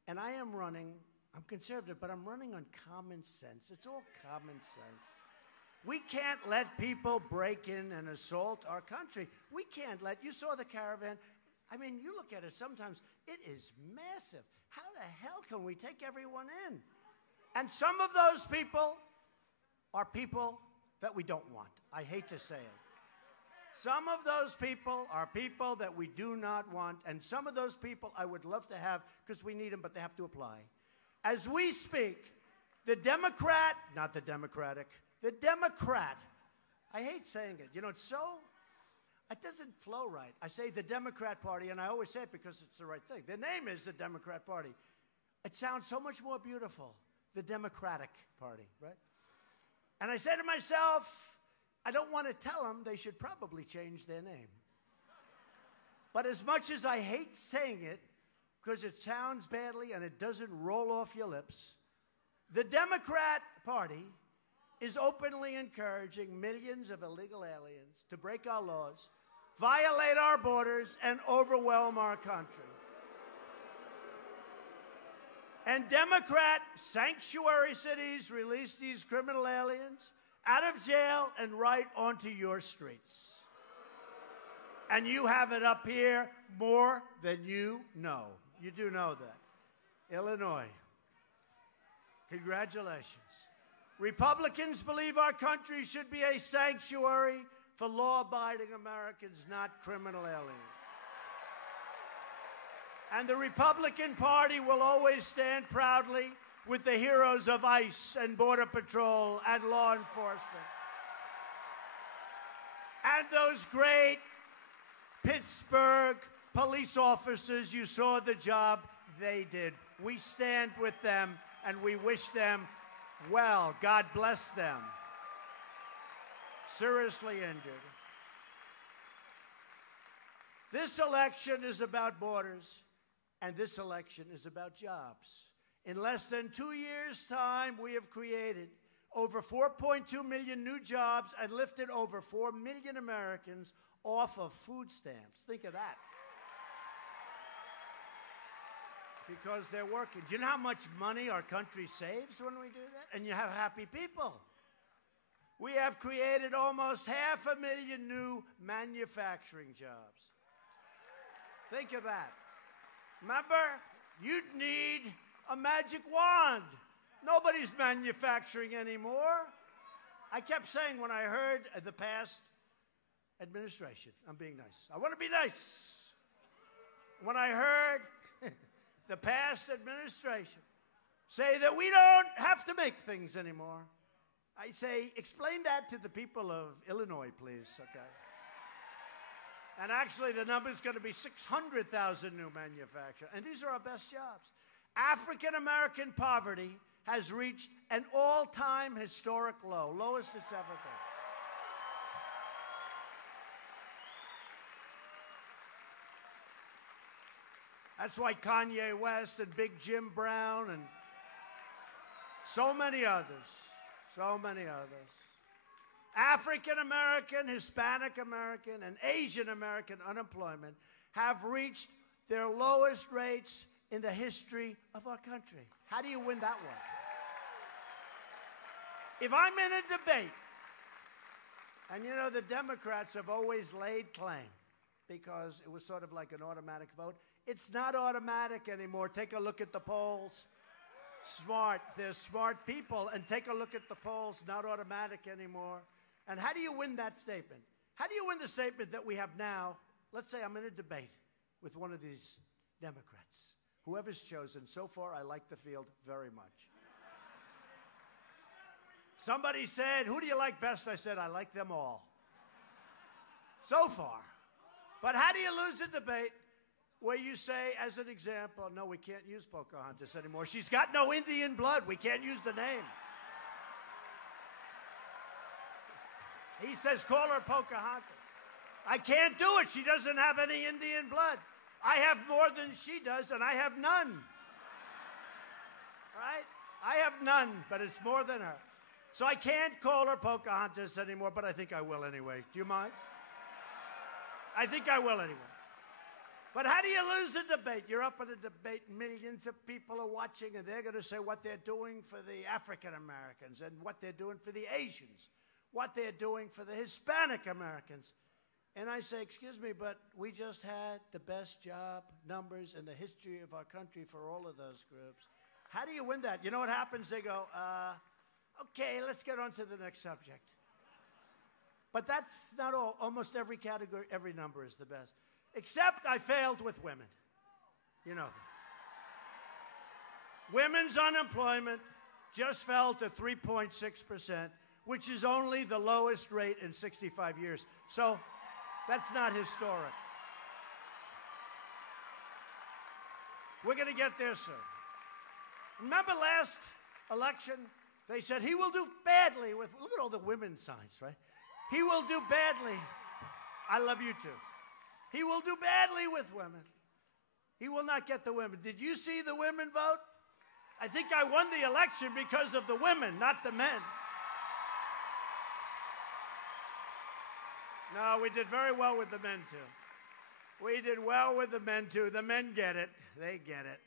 and I am running, I'm conservative, but I'm running on common sense. It's all common sense. We can't let people break in and assault our country. We can't let, you saw the caravan. I mean, you look at it sometimes, it is massive. How the hell can we take everyone in? And some of those people are people that we don't want. I hate to say it. Some of those people are people that we do not want, and some of those people I would love to have because we need them, but they have to apply. As we speak, the Democrat, not the Democratic, the Democrat, I hate saying it. You know, it's so, it doesn't flow right. I say the Democrat Party, and I always say it because it's the right thing. The name is the Democrat Party. It sounds so much more beautiful, the Democratic Party, right? And I say to myself, I don't want to tell them they should probably change their name. But as much as I hate saying it, because it sounds badly and it doesn't roll off your lips, the Democrat Party is openly encouraging millions of illegal aliens to break our laws, violate our borders, and overwhelm our country. And Democrat sanctuary cities release these criminal aliens out of jail and right onto your streets. And you have it up here more than you know. You do know that. Illinois. Congratulations. Republicans believe our country should be a sanctuary for law-abiding Americans, not criminal aliens. And the Republican Party will always stand proudly with the heroes of ICE and Border Patrol and law enforcement. And those great Pittsburgh police officers, you saw the job they did. We stand with them and we wish them well. God bless them. Seriously injured. This election is about borders, and this election is about jobs. In less than 2 years' time, we have created over 4.2 million new jobs and lifted over 4 million Americans off of food stamps. Think of that. Because they're working. Do you know how much money our country saves when we do that? And you have happy people. We have created almost 500,000 new manufacturing jobs. Think of that. Remember, you'd need a magic wand. Nobody's manufacturing anymore. I kept saying when I heard the past administration, I'm being nice. I want to be nice. When I heard the past administration say that we don't have to make things anymore, I say, explain that to the people of Illinois, please, okay? And actually, the number's going to be 600,000 new manufacturers. And these are our best jobs. African-American poverty has reached an all-time historic low, lowest it's ever been. That's why Kanye West and Big Jim Brown and so many others, African American, Hispanic American, and Asian American unemployment have reached their lowest rates in the history of our country. How do you win that one? If I'm in a debate, and you know the Democrats have always laid claim because it was sort of like an automatic vote. It's not automatic anymore. Take a look at the polls. They're smart people, and take a look at the polls, not automatic anymore. And how do you win that statement? How do you win the statement that we have now? Let's say I'm in a debate with one of these Democrats. Whoever's chosen, so far I like the field very much. Somebody said, who do you like best? I said, I like them all. So far. But how do you lose a debate where you say, as an example, no, we can't use Pocahontas anymore. She's got no Indian blood. We can't use the name. He says, call her Pocahontas. I can't do it. She doesn't have any Indian blood. I have more than she does, and I have none. Right? I have none, but it's more than her. So I can't call her Pocahontas anymore, but I think I will anyway. Do you mind? I think I will anyway. But how do you lose a debate? You're up in a debate, millions of people are watching, and they're going to say what they're doing for the African Americans and what they're doing for the Asians, what they're doing for the Hispanic Americans. And I say, excuse me, but we just had the best job numbers in the history of our country for all of those groups. How do you win that? You know what happens? They go, okay, let's get on to the next subject. But that's not all. Almost every category, every number is the best. Except I failed with women. You know that. Women's unemployment just fell to 3.6%, which is only the lowest rate in 65 years. So that's not historic. We're going to get there soon. Remember last election? They said he will do badly with, look at all the women's signs, right? He will do badly. I love you too. He will do badly with women. He will not get the women. Did you see the women vote? I think I won the election because of the women, not the men. No, we did very well with the men too. We did well with the men too. The men get it. They get it.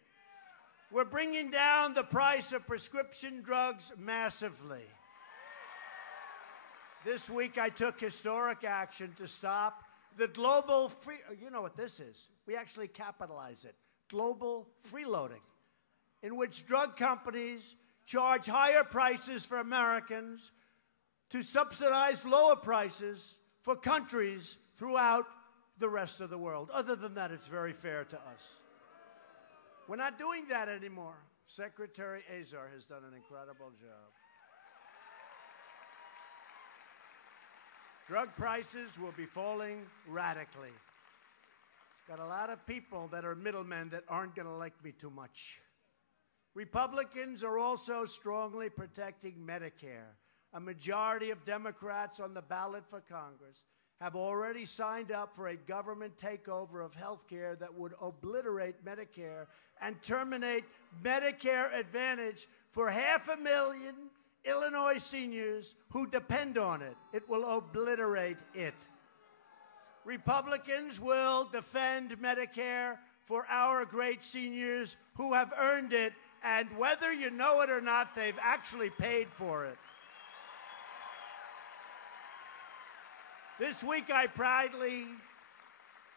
We're bringing down the price of prescription drugs massively. This week I took historic action to stop the global free, you know what this is. We actually capitalize it. Global freeloading, in which drug companies charge higher prices for Americans to subsidize lower prices for countries throughout the rest of the world. Other than that, it's very fair to us. We're not doing that anymore. Secretary Azar has done an incredible job. Drug prices will be falling radically. Got a lot of people that are middlemen that aren't going to like me too much. Republicans are also strongly protecting Medicare. A majority of Democrats on the ballot for Congress have already signed up for a government takeover of health care that would obliterate Medicare and terminate Medicare Advantage for 500,000 Illinois seniors who depend on it. It will obliterate it. Republicans will defend Medicare for our great seniors who have earned it, and whether you know it or not, they've actually paid for it. This week I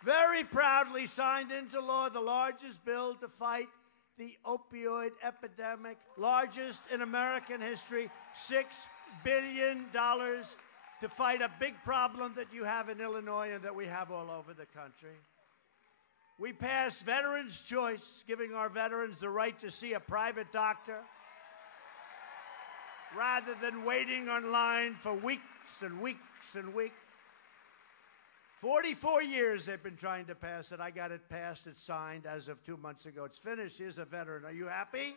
very proudly signed into law the largest bill to fight the opioid epidemic, largest in American history, $6 billion to fight a big problem that you have in Illinois and that we have all over the country. We passed Veterans' Choice, giving our veterans the right to see a private doctor rather than waiting online for weeks and weeks and weeks. 44 years they've been trying to pass it. I got it passed. It's signed as of 2 months ago. It's finished. Here's a veteran. Are you happy?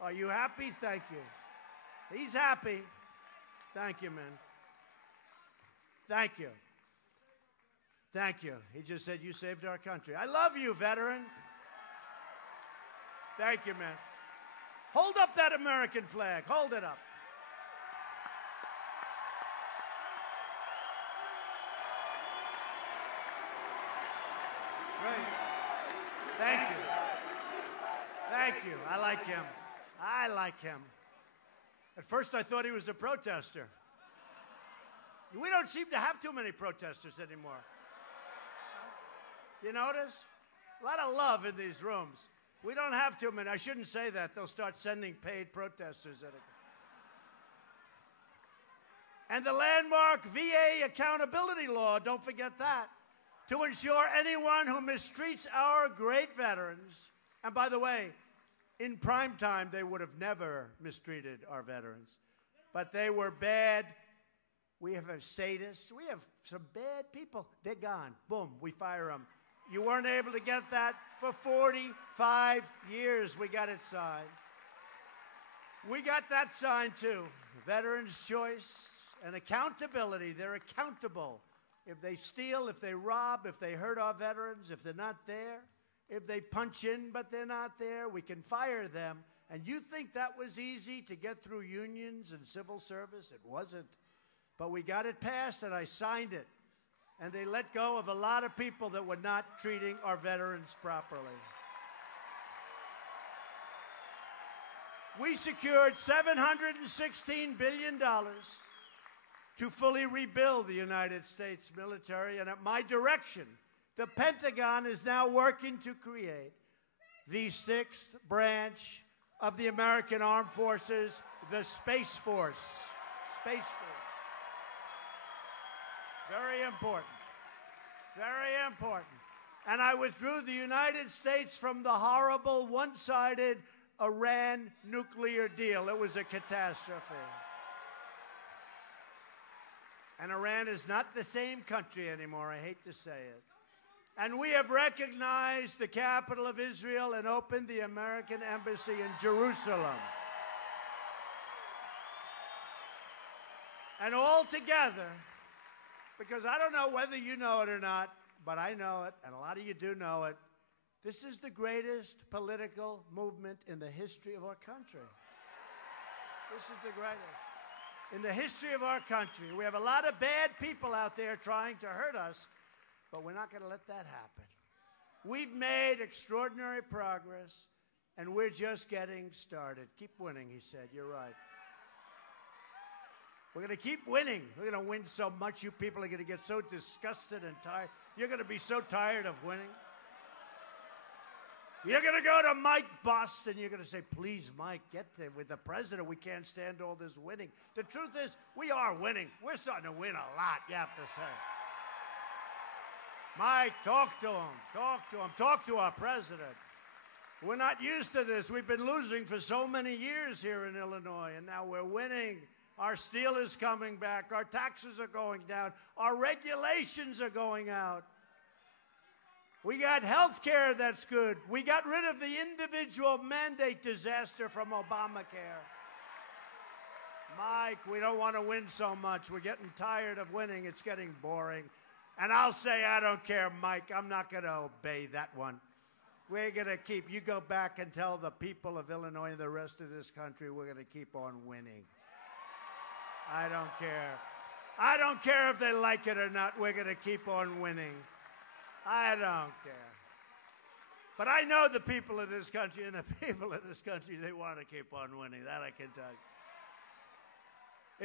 Are you happy? Thank you. He's happy. Thank you, man. Thank you. Thank you. He just said, you saved our country. I love you, veteran. Thank you, man. Hold up that American flag. Hold it up. Right. Thank you. Thank you. I like him. I like him. At first, I thought he was a protester. We don't seem to have too many protesters anymore. You notice? A lot of love in these rooms. We don't have too many. I shouldn't say that. They'll start sending paid protesters at it. And the landmark VA accountability law, don't forget that, to ensure anyone who mistreats our great veterans, and by the way, in prime time, they would have never mistreated our veterans, but they were bad. We have sadists. We have some bad people. They're gone. Boom, we fire them. You weren't able to get that for 45 years. We got it signed. We got that signed too. Veterans' Choice and accountability. They're accountable. If they steal, if they rob, if they hurt our veterans, if they're not there, if they punch in but they're not there, we can fire them. And you think that was easy to get through unions and civil service? It wasn't. But we got it passed, and I signed it. And they let go of a lot of people that were not treating our veterans properly. We secured $716 billion to fully rebuild the United States military, and at my direction, the Pentagon is now working to create the sixth branch of the American Armed Forces, the Space Force. Space Force. Very important. Very important. And I withdrew the United States from the horrible one-sided Iran nuclear deal. It was a catastrophe. And Iran is not the same country anymore, I hate to say it. And we have recognized the capital of Israel and opened the American embassy in Jerusalem. And all together, because I don't know whether you know it or not, but I know it, and a lot of you do know it, this is the greatest political movement in the history of our country. This is the greatest. In the history of our country, we have a lot of bad people out there trying to hurt us, but we're not going to let that happen. We've made extraordinary progress, and we're just getting started. Keep winning, he said. You're right. We're going to keep winning. We're going to win so much, you people are going to get so disgusted and tired. You're going to be so tired of winning. You're going to go to Mike Boston. You're going to say, please, Mike, get with the president. We can't stand all this winning. The truth is, we are winning. We're starting to win a lot, you have to say. Mike, talk to him. Talk to him. Talk to our president. We're not used to this. We've been losing for so many years here in Illinois, and now we're winning. Our steel is coming back. Our taxes are going down. Our regulations are going out. We got health care that's good. We got rid of the individual mandate disaster from Obamacare. Mike, we don't want to win so much. We're getting tired of winning. It's getting boring. And I'll say, I don't care, Mike. I'm not going to obey that one. We're going to keep, you go back and tell the people of Illinois and the rest of this country we're going to keep on winning. I don't care. I don't care if they like it or not. We're going to keep on winning. I don't care. But I know the people of this country, and the people of this country, they want to keep on winning. That I can tell you.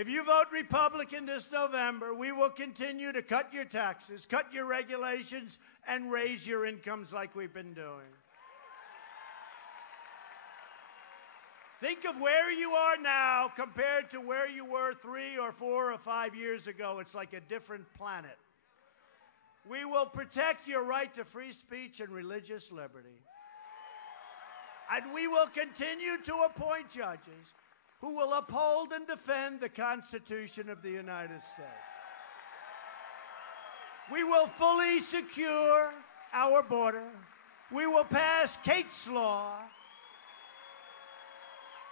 If you vote Republican this November, we will continue to cut your taxes, cut your regulations, and raise your incomes like we've been doing. Think of where you are now compared to where you were 3 or 4 or 5 years ago. It's like a different planet. We will protect your right to free speech and religious liberty. And we will continue to appoint judges who will uphold and defend the Constitution of the United States. We will fully secure our border. We will pass Kate's Law.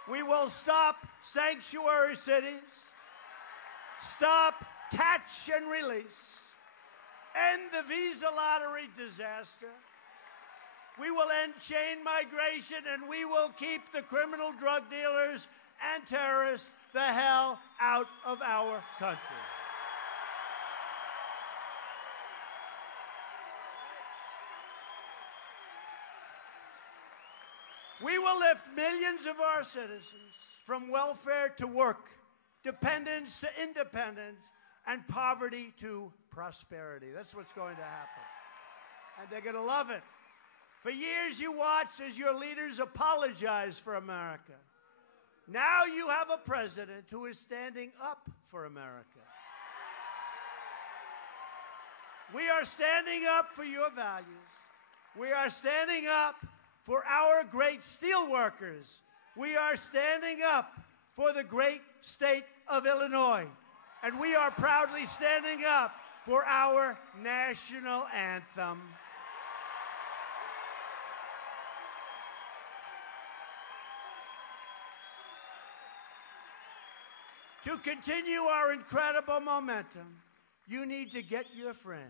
We will stop sanctuary cities, stop catch and release, end the visa lottery disaster. We will end chain migration, and we will keep the criminal drug dealers and terrorists the hell out of our country. We will lift millions of our citizens from welfare to work, dependence to independence, and poverty to prosperity. That's what's going to happen. And they're going to love it. For years you watched as your leaders apologized for America. Now you have a president who is standing up for America. We are standing up for your values. We are standing up for our great steel workers. We are standing up for the great state of Illinois. And we are proudly standing up for our national anthem. To continue our incredible momentum, you need to get your friends,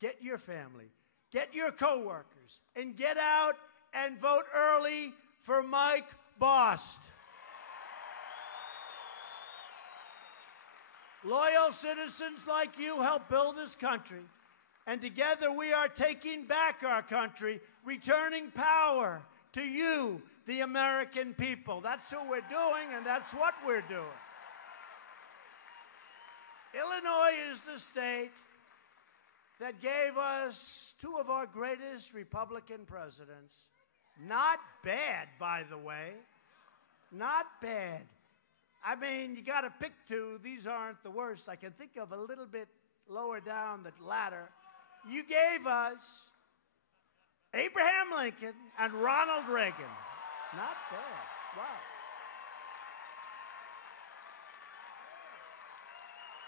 get your family, get your coworkers, and get out and vote early for Mike Bost. Loyal citizens like you help build this country, and together we are taking back our country, returning power to you, the American people. That's what we're doing, and that's what we're doing. Illinois is the state that gave us 2 of our greatest Republican presidents. Not bad, by the way. Not bad. I mean, you got to pick 2. These aren't the worst. I can think of a little bit lower down the ladder. You gave us Abraham Lincoln and Ronald Reagan. Not bad. Wow.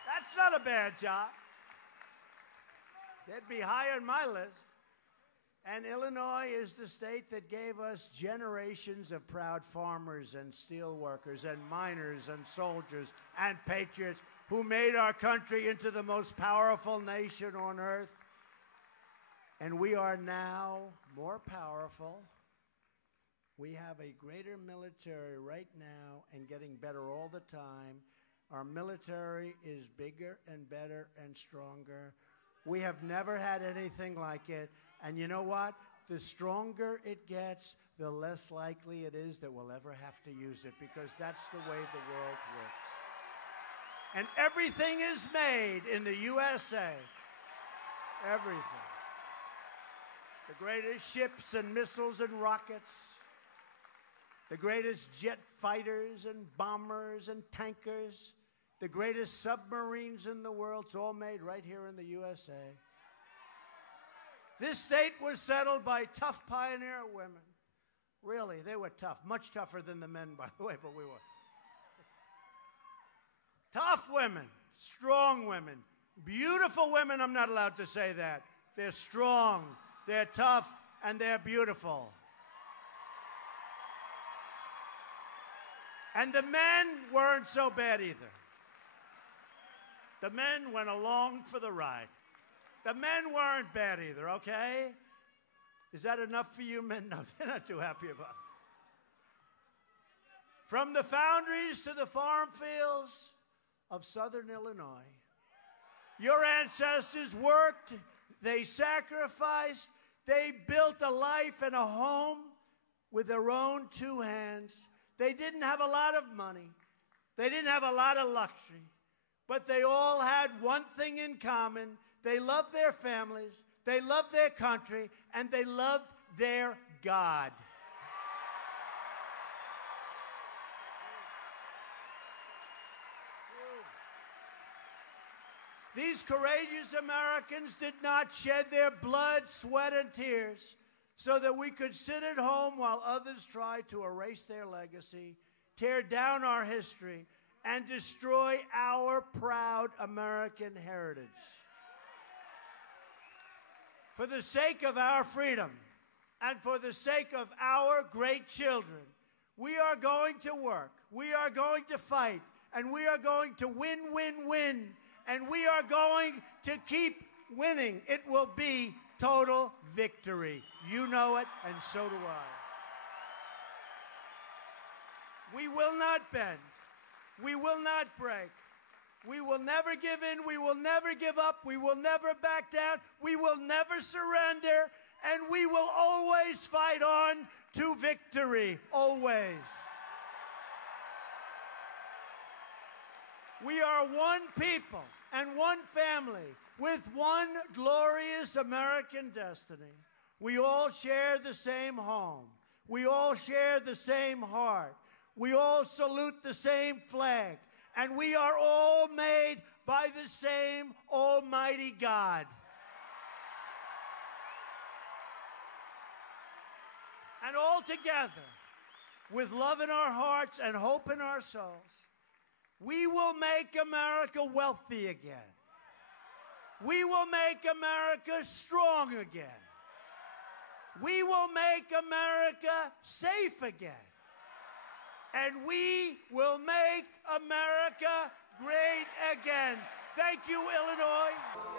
That's not a bad job. They'd be higher on my list. And Illinois is the state that gave us generations of proud farmers and steel workers and miners and soldiers and patriots who made our country into the most powerful nation on earth. And we are now more powerful. We have a greater military right now and getting better all the time. Our military is bigger and better and stronger. We have never had anything like it. And you know what? The stronger it gets, the less likely it is that we'll ever have to use it, because that's the way the world works. And everything is made in the USA. Everything. The greatest ships and missiles and rockets. The greatest jet fighters and bombers and tankers. The greatest submarines in the world. It's all made right here in the USA. This state was settled by tough pioneer women. Really, they were tough. Much tougher than the men, by the way, but we were. Tough women, strong women, beautiful women. I'm not allowed to say that. They're strong, they're tough, and they're beautiful. And the men weren't so bad either. The men went along for the ride. The men weren't bad either, okay? Is that enough for you men? No, they're not too happy about it. From the foundries to the farm fields of southern Illinois, your ancestors worked, they sacrificed, they built a life and a home with their own two hands. They didn't have a lot of money. They didn't have a lot of luxury. But they all had one thing in common. They loved their families, they loved their country, and they loved their God. These courageous Americans did not shed their blood, sweat, and tears so that we could sit at home while others tried to erase their legacy, tear down our history, and destroy our proud American heritage. For the sake of our freedom and for the sake of our great children, we are going to work, we are going to fight, and we are going to win, win, win. And we are going to keep winning. It will be total victory. You know it, and so do I. We will not bend. We will not break. We will never give in. We will never give up. We will never back down. We will never surrender. And we will always fight on to victory. Always. We are one people and one family with one glorious American destiny. We all share the same home. We all share the same heart. We all salute the same flag. And we are all made by the same Almighty God. And all together, with love in our hearts and hope in our souls, we will make America wealthy again. We will make America strong again. We will make America safe again. And we will make America great again. Thank you, Illinois.